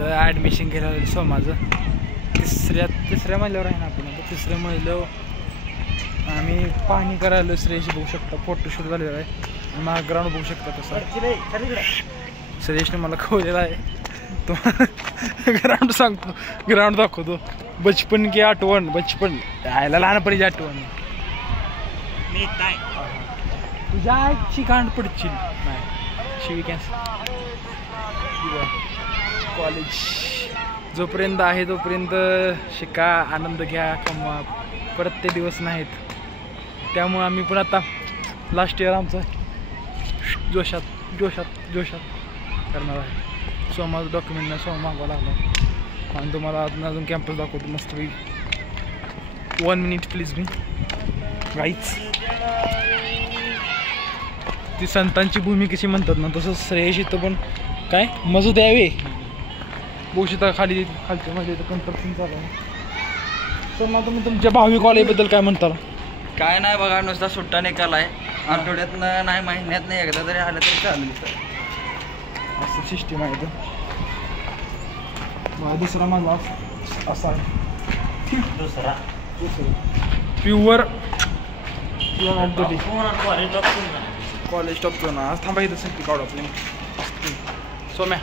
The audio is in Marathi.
तर ॲडमिशन केलं सोमाचं तिसऱ्या मजल्यावर आहे ना आपण आता तिसऱ्या मजल्यावर आम्ही पाहणी करायला श्रेयश बघू शकता फोटोशूट झालेला आहे माझा ग्राउंड बघू शकता तसं श्रेयशने मला कळलेला आहे तो ग्राउंड सांगतो ग्राउंड दाखवतो बचपन की आठवण बचपन यायला लहानपणीची आठवण तुझ्या आईची कांड पडशील नाही शिवी कॉलेज जोपर्यंत आहे तोपर्यंत शिका आनंद घ्या कमवा परत ते दिवस नाहीत त्यामुळे आम्ही पण आता लास्ट इयर आमचं जोशात करणार आहे माझं डॉक्युमेंट नाही सोमा मागवा लागला आणि तुम्हाला अजून कॅम्पस दाखवतो मस्त 1 मिनिट प्लीज मी गाईच ती संतांची भूमी कशी म्हणतात ना तसं श्रेयश इथं पण काय मजूद यावे बोशिता खालच्या मध्ये कन्स्ट्रक्शन चालू आहे तर मग तुम्ही तुमच्या भावी कॉलेजबद्दल काय म्हणता काय नाही बघा नुसता सुट्टा निकाल आहे आठवड्यातनं नाही महिन्यात नाही एकदा जरी आलं तरी चालेल असं सिस्टीम आहे तर दुसरा माझा असा आहे दुसरा प्युअर कॉलेज टॉपचं ना थांबा इथं काढू आपली सोम्या